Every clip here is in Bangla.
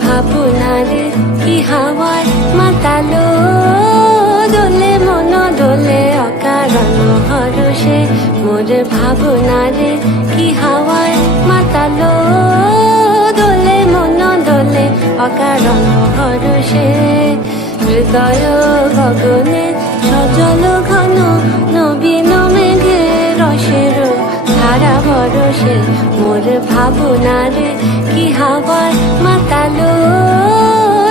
ভাবনারে কি হাওয়ায় মাতালো দোলে মন দোলে অকারণ হরষে মোর ভাবনারে কি হাওয়ায় মাতালো দোলে মন দোলে অকারণ হরষে হৃদয় গগনে সজল ঘন নবীন মেঘে রসের ধারা বরসে মোর ভাবনারে কি হাওয়ায় মাতালো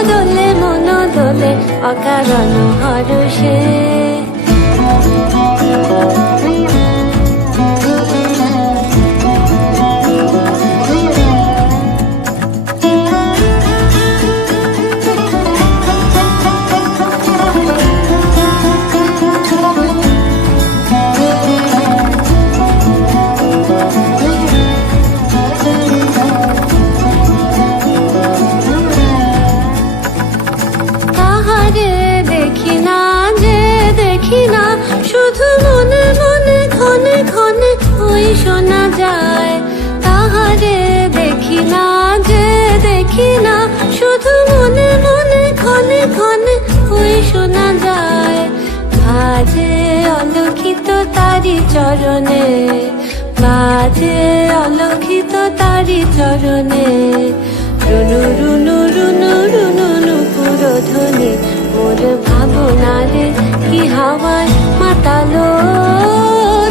দোলে মন দোলে অকারণ হরষে শুধু মনে মনে ক্ষণে ক্ষণে ওই শোনা যায় তাহারে দেখি না যে দেখি না শুধু মনে মনে ক্ষণে ক্ষণে ওই শোনা যায় বাজে অলক্ষিত তারি চরণে বাজে অলক্ষিত তারি চরণে রুনু রুনু রুনু রুনু নুপুর ধ্বনি মোর ভাবনারে কি হাওয়ায় মাতালো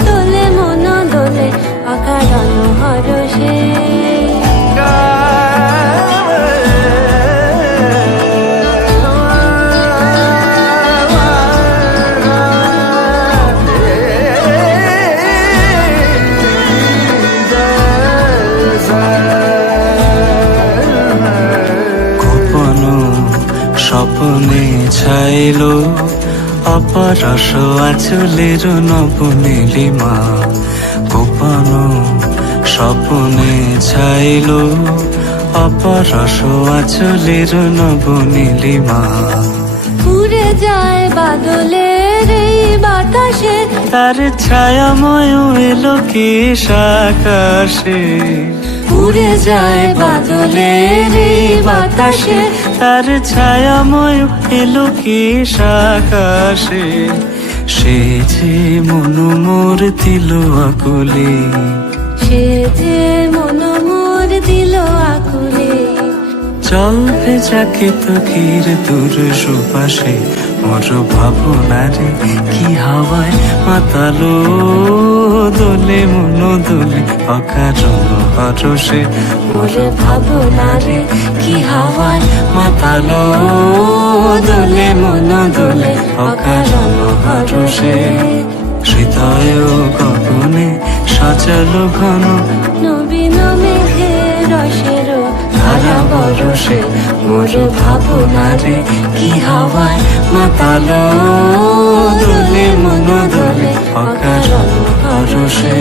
দোলে মন দোলে অকারণ হরষে স্বপ্নে ছাইলো অপরস আঁচলের নবনীলিমা গোপন স্বপ্নে ছাইলো অপরস আঁচলের নবনীলিমা উড়ে যায় বাদলের এই বাতাসে তার ছায়াময় এলো কি আকাশে উড়ে যায় বাদলের এই বাতাসে তার ছায়াময় এলো কি আকাশে সে যে মন মোর দিল আকুলে সে যে মন মোর দিল আকুলে চলবে যাকে তকির দূর সুপাশে মোর ভাবনারে কি হাওয়ায় মাতালো দোলে মন দোলে অকারণ হরষে মোর ভাবনারে কি হাওয়ায় মাতালো দোলে মন দোলে অকারণ হরষে হৃদয় গগনে সাজালো ঘন নবীন মেঘে রসের ধারা বরসে মোর ভাবনারে কি হাওয়ায় মাতালো দোলে মন দোলে অকারণ হরষে